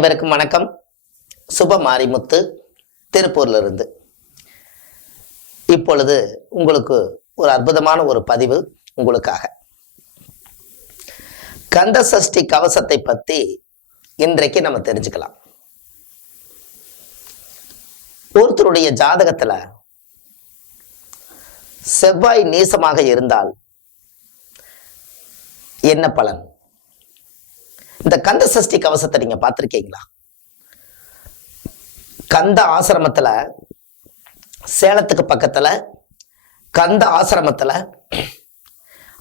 அனைவருக்கும் வணக்கம். சுப மாரிமுத்து திருப்பூர்ல இருந்து. இப்பொழுது உங்களுக்கு ஒரு அற்புதமான ஒரு பதிவு உங்களுக்காக. கந்த சஷ்டி கவசத்தை பத்தி இன்றைக்கு நம்ம தெரிஞ்சுக்கலாம். ஒருத்தருடைய ஜாதகத்துல செவ்வாய் நீசமாக இருந்தால் என்ன பலன்? இந்த கந்த சஷ்டி கவசத்தை நீங்க பார்த்திருக்கீங்களா? கந்த ஆசிரமத்துல, சேலத்துக்கு பக்கத்துல கந்த ஆசிரமத்துல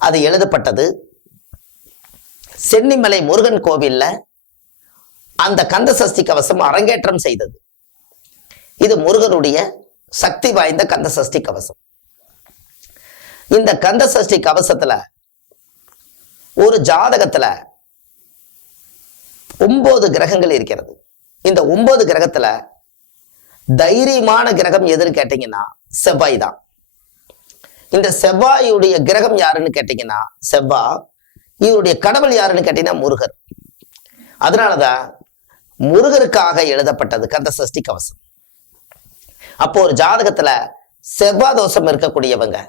அது எழுதப்பட்டது. சென்னிமலை முருகன் கோவில்ல அந்த கந்த சஷ்டி கவசம் அரங்கேற்றம் செய்தது. இது முருகனுடைய சக்தி வாய்ந்த கந்த சஷ்டி கவசம். இந்த கந்த சஷ்டி கவசத்துல ஒரு ஜாதகத்துல 9 கிரகங்கள் இருக்கிறது. இந்த 9 கிரகத்துல தைரியமான கிரகம் எதுன்னு கேட்டீங்கன்னா செவ்வாய் தான். இந்த செவ்வாயுடைய கிரகம் யாருன்னு கேட்டீங்கன்னா செவ்வாய். இவருடைய கடவுள் யாருன்னு கேட்டீங்கன்னா முருகர். அதனாலதான் முருகருக்காக எழுதப்பட்டது கந்த சஷ்டி கவசம். அப்போ ஒரு ஜாதகத்துல செவ்வாய் தோஷம் இருக்கக்கூடியவங்க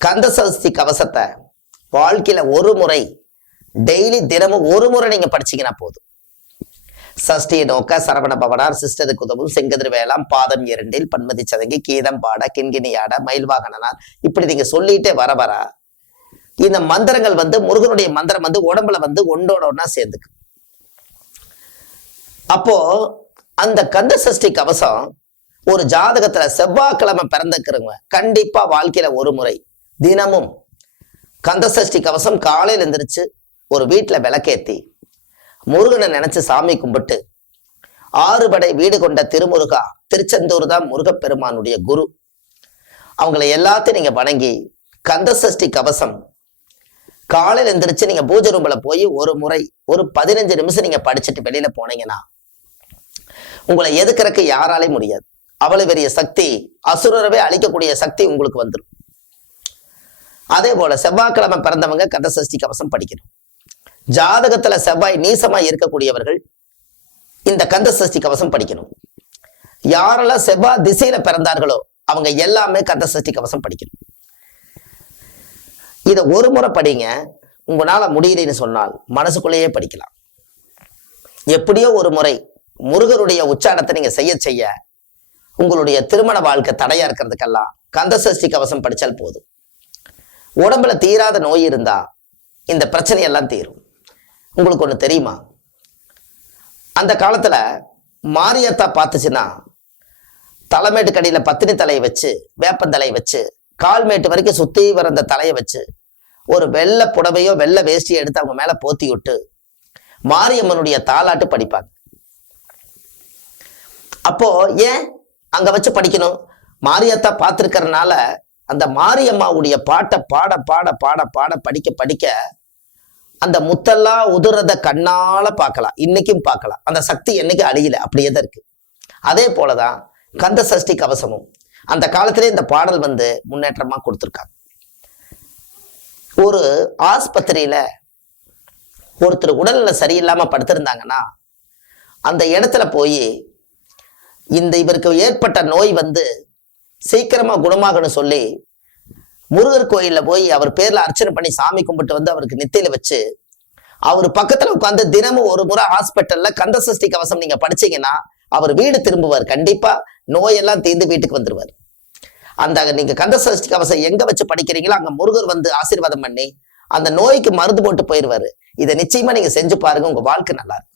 கந்த சஷ்டி கவசத்தை வாழ்க்கையில ஒரு முறை, டெய்லி தினமும் ஒரு முறை நீங்க படிச்சீங்கன்னா போதும். சஷ்டியை நோக்க சரவண பவனார் சிஸ்டருக்கு உதவும் செங்கதிர் வேளாம் பாதம் 2 பன்மதி சதங்கி கீதம் பாட கிண்கிணியாட மயில்வாகனார் இப்படி நீங்க சொல்லிட்டே வர வர இந்த மந்திரங்கள் முருகனுடைய மந்திரம் உடம்புல ஒன்றோட ஒன்னா சேர்ந்துக்கு. அப்போ அந்த கந்த சஷ்டி கவசம் ஒரு ஜாதகத்துல செவ்வாய்க்கிழமை பிறந்திருக்கிறவங்க கண்டிப்பா வாழ்க்கையில ஒரு முறை தினமும் கந்த சஷ்டி கவசம் காலையில எந்திரிச்சு ஒரு வீட்டுல விளக்கேத்தி முருகனை நினைச்சு சாமி கும்பிட்டு 6 படை வீடு கொண்ட திருமுருகா, திருச்செந்தூர் தான் முருகப்பெருமானுடைய குரு, அவங்களை எல்லாத்தையும் நீங்க வணங்கி கந்த சஷ்டி கவசம் காலையில எந்திரிச்சு நீங்க பூஜை ரூம்ல போய் ஒரு முறை ஒரு 15 நிமிஷம் நீங்க படிச்சுட்டு வெளியில போனீங்கன்னா உங்களை எதுக்குறக்கு யாராலே முடியாது. அவ்வளவு பெரிய சக்தி, அசுரரவே அழிக்கக்கூடிய சக்தி உங்களுக்கு வந்துடும். அதே போல செவ்வாய்க்கிழமை பிறந்தவங்க கந்த சஷ்டி கவசம் படிக்கணும். ஜாதகத்துல செவ்வாய் நீசமா இருக்கக்கூடியவர்கள் இந்த கந்த சஷ்டி கவசம் படிக்கணும். யாரெல்லாம் செவ்வாய் திசையில பிறந்தார்களோ அவங்க எல்லாமே கந்த சஷ்டி கவசம் படிக்கணும். இத ஒரு முறை படிங்க. உங்களால முடியலன்னு சொன்னால் மனசுக்குள்ளேயே படிக்கலாம். எப்படியோ ஒரு முறை முருகருடைய உச்சாரணத்தை நீங்க செய்ய உங்களுடைய திருமண வாழ்க்கை தடையா இருக்கிறதுக்கெல்லாம் கந்த சஷ்டி கவசம் படிச்சால் போதும். உடம்புல தீராத நோய் இருந்தா இந்த பிரச்சனையெல்லாம் தீரும். உங்களுக்கு ஒண்ணு தெரியுமா? அந்த காலத்துல மாரியத்தா பார்த்துச்சுன்னா தலைமேட்டு கடியில பத்தினி தலையை வச்சு, வேப்பந்தலையை வச்சு, கால்மேட்டு வரைக்கும் சுத்தி வர அந்த தலையை வச்சு ஒரு வெள்ளை புடவையோ வெள்ளை வேஷ்டியோ எடுத்து அவங்க மேல போத்தி விட்டு மாரியம்மனுடைய தாலாட்டு படிப்பாங்க. அப்போ ஏன் அங்க வச்சு படிக்கணும்? மாரியத்தா பார்த்திருக்கிறதுனால அந்த மாரியம்மாவுடைய பாட்டை பாட பாட பாட பாட படிக்க படிக்க அந்த முத்தெல்லாம் உதுறத கண்ணால பார்க்கலாம். இன்னைக்கும் பார்க்கலாம். அந்த சக்தி என்னைக்கு அழியல, அப்படியே தான் இருக்கு. அதே போலதான் கந்த சஷ்டி கவசமும் அந்த காலத்திலே இந்த பாடல் முன்னேற்றமா கொடுத்துருக்காங்க. ஒரு ஆஸ்பத்திரியில ஒருத்தர் உடல்நிலை சரியில்லாம படுத்திருந்தாங்கன்னா அந்த இடத்துல போய் இவருக்கு ஏற்பட்ட நோய் சீக்கிரமா குணமாகணும் சொல்லி முருகர் கோயில்ல போய் அவர் பேர்ல அர்ச்சனை பண்ணி சாமி கும்பிட்டு அவருக்கு நெத்தியில வச்சு அவர் பக்கத்துல உட்காந்து தினமும் ஒரு முறை ஹாஸ்பிட்டல்ல கந்த சஷ்டி கவசம் நீங்க படிச்சீங்கன்னா அவர் வீடு திரும்புவார். கண்டிப்பா நோயெல்லாம் தீர்ந்து வீட்டுக்கு வந்துருவார். அந்த நீங்க கந்த சஷ்டி கவசம் எங்க வச்சு படிக்கிறீங்களோ அங்க முருகர் ஆசீர்வாதம் பண்ணி அந்த நோய்க்கு மருந்து போட்டு போயிடுவாரு. இதை நிச்சயமா நீங்க செஞ்சு பாருங்க, உங்க வாழ்க்கை நல்லா இருக்கும்.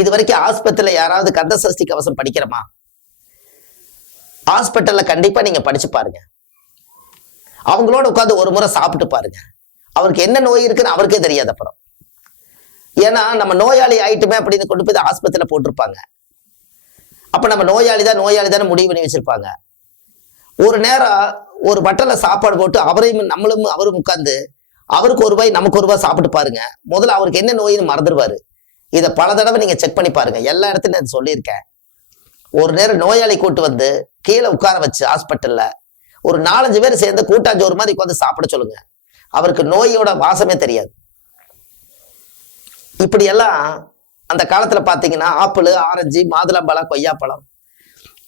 இது வரைக்கும் ஆஸ்பத்திரியில யாராவது கந்த சஷ்டி கவசம் படிக்கிறோமா? ஹாஸ்பிட்டல்ல கண்டிப்பா நீங்க படிச்சு பாருங்க. அவங்களோட உட்காந்து ஒரு முறை சாப்பிட்டு பாருங்க. அவருக்கு என்ன நோய் இருக்குன்னு அவருக்கே தெரியாது அப்புறம். ஏன்னா நம்ம நோயாளி ஆயிட்டுமே அப்படின்னு கொண்டு போய் ஆஸ்பத்திரியில போட்டிருப்பாங்க. அப்ப நம்ம நோயாளி தான் முடிவு பண்ணி வச்சிருப்பாங்க. ஒரு நேரம் ஒரு பட்டல சாப்பாடு போட்டு அவரையும் அவரும் உட்கார்ந்து அவருக்கு ஒரு ரூபாய் நமக்கு 1 ரூபாய் சாப்பிட்டு பாருங்க. முதல்ல அவருக்கு என்ன நோயின்னு மறந்துடுவாரு. இதை பல தடவை நீங்க செக் பண்ணி பாருங்க. எல்லா இடத்துலையும் நான் சொல்லியிருக்கேன். ஒரு நேரம் நோயாளி கூட்டு கீழே உட்கார வச்சு ஹாஸ்பிட்டல்ல ஒரு 4-5 பேர் சேர்ந்து கூட்டாஞ்சோறு மாதிரி உட்காந்து சாப்பிட சொல்லுங்க. அவருக்கு நோயோட வாசமே தெரியாது. இப்படியெல்லாம் அந்த காலத்துல பாத்தீங்கன்னா ஆப்பிள், ஆரஞ்சு, மாதுளம்பழம், கொய்யாப்பழம்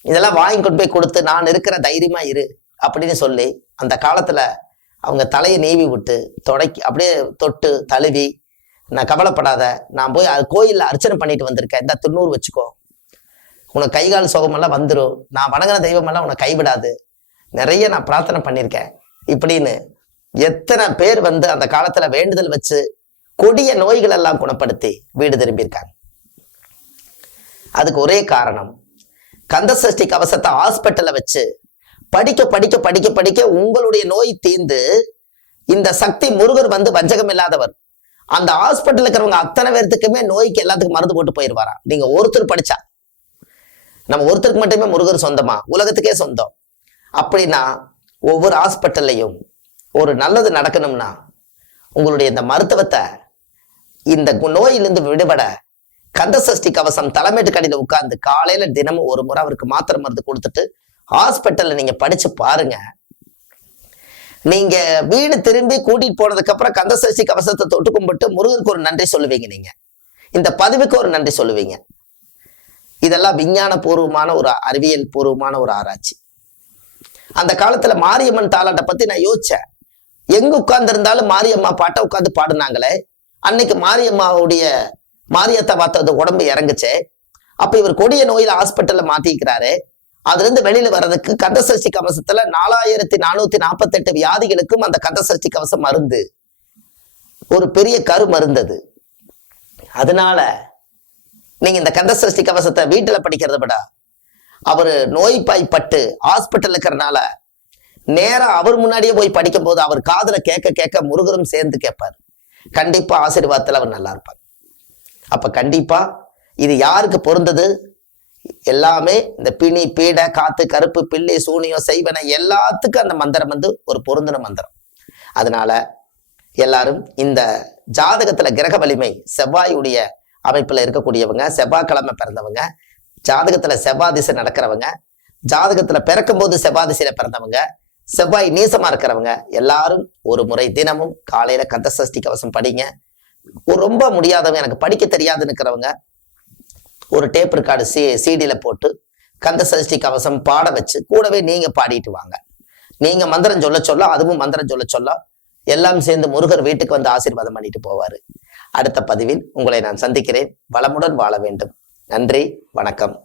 இதெல்லாம் வாங்கி கொண்டு போய் கொடுத்து நான் இருக்கிற தைரியமா இரு அப்படின்னு சொல்லி அந்த காலத்துல அவங்க தலையை நீவி விட்டு அப்படியே தொட்டு தழுவி, நான் கவலைப்படாத, நான் போய் கோயில்ல அர்ச்சனை பண்ணிட்டு வந்திருக்கேன், இந்த 90 வச்சுக்கோ, உனக்கு கைகால் சோகமெல்லாம் வந்துடும், நான் வணங்கின தெய்வமெல்லாம் உனக்கு கைவிடாது, நிறைய நான் பிரார்த்தனை பண்ணியிருக்கேன் இப்படின்னு எத்தனை பேர் அந்த காலத்துல வேண்டுதல் வச்சு கொடிய நோய்கள் எல்லாம் குணப்படுத்தி வீடு திரும்பியிருக்காங்க. அதுக்கு ஒரே காரணம், கந்தசஷ்டி கவசத்தை ஹாஸ்பிட்டல்ல வச்சு படிக்க படிக்க படிக்க படிக்க உங்களுடைய நோய் தீர்ந்து இந்த சக்தி முருகர் வஞ்சகம் இல்லாதவர். அந்த ஹாஸ்பிட்டல் இருக்கிறவங்க அத்தனை பேர்த்துக்குமே நோய்க்கு எல்லாத்துக்கும் மருந்து போட்டு போயிடுவாரா. நீங்க ஒருத்தர் படிச்சா, நம்ம ஒருத்தருக்கு மட்டுமே முருகர் சொந்தமா, உலகத்துக்கே சொந்தம். அப்படின்னா ஒவ்வொரு ஹாஸ்பிட்டல்லையும் ஒரு நல்லது நடக்கணும்னா உங்களுடைய இந்த மருத்துவத்தை, இந்த நோயிலிருந்து விடுபட கந்தசஷ்டி கவசம் தலைமைட்டு கடையில உட்கார்ந்து காலையில தினமும் ஒரு முறை அவருக்கு மாத்திரை மருந்து கொடுத்துட்டு ஹாஸ்பிட்டல்ல நீங்க படிச்சு பாருங்க. நீங்க வீடு திரும்பி கூட்டிட்டு போனதுக்கு அப்புறம் கந்தசஷ்டி கவசத்தை தொட்டு கும்பிட்டு முருகனுக்கு ஒரு நன்றி சொல்லுவீங்க, நீங்க இந்த பதிவுக்கு ஒரு நன்றி சொல்லுவீங்க. இதெல்லாம் விஞ்ஞான பூர்வமான ஒரு அறிவியல் பூர்வமான ஒரு ஆராய்ச்சி. அந்த காலத்துல மாரியம்மன் தாலாட்டை பத்தி நான் யோசிச்சேன். எங்க உட்கார்ந்து இருந்தாலும் மாரியம்மா பாட்டை உட்கார்ந்து பாடுனாங்களே, அன்னைக்கு மாரியத்தை பார்த்தது உடம்பு இறங்குச்சே. அப்ப இவர் கொடிய நோயில ஹாஸ்பிட்டல்ல மாத்திக்கிறாரு. அதுல இருந்து வெளியில வர்றதுக்கு கந்தசஷ்டி கவசத்துல 4448 வியாதிகளுக்கும் அந்த கந்தசஷ்டி கவசம் மருந்து, ஒரு பெரிய கரு மருந்தது. அதனால நீங்க இந்த கந்தசஷ்டி கவசத்தை வீட்டுல படிக்கிறத விட அவரு நோய்பாய்ப்பட்டு ஹாஸ்பிட்டல் இருக்கிறனால நேரா அவர் முன்னாடியே போய் படிக்கும் போது அவர் காதுல கேட்க கேட்க முருகரும் சேர்ந்து கேட்பார். கண்டிப்பா ஆசீர்வாதத்துல அவர் நல்லா இருப்பார். அப்ப கண்டிப்பா இது யாருக்கு பொருந்தது? எல்லாமே இந்த பிணி, பீடை, காத்து, கருப்பு, பில்லி, சூனியம், செய்வன எல்லாத்துக்கும் அந்த மந்திரம் ஒரு பொருந்தின மந்திரம். அதனால எல்லாரும் இந்த ஜாதகத்துல கிரக வலிமை செவ்வாயுடைய அமைப்புல இருக்கக்கூடியவங்க, செவ்வாய்க்கிழமை பிறந்தவங்க, ஜாதகத்துல செவ்வாய் திசை நடக்கிறவங்க, ஜாதகத்துல பிறக்கும் போது செவ்வாய் திசையில பிறந்தவங்க, செவ்வாய் நீசமா இருக்கிறவங்க எல்லாரும் ஒரு முறை தினமும் காலையில கந்தசஷ்டி கவசம் படிங்க. ரொம்ப முடியாதவங்க, எனக்கு படிக்க தெரியாதுன்னு இருக்கிறவங்க ஒரு டேப் ரெக்கார்டு சிடியில போட்டு கந்தசஷ்டி கவசம் பாட வச்சு கூடவே நீங்க பாடிட்டு வாங்க. நீங்க மந்திரம் சொல்ல சொல்ல அதுவும் மந்திரம் சொல்ல சொல்ல எல்லாம் சேர்ந்து முருகர் வீட்டுக்கு ஆசீர்வாதம் பண்ணிட்டு போவாரு. அடுத்த பதிவில் உங்களை நான் சந்திக்கிறேன். வளமுடன் வாழ வேண்டும். நன்றி, வணக்கம்.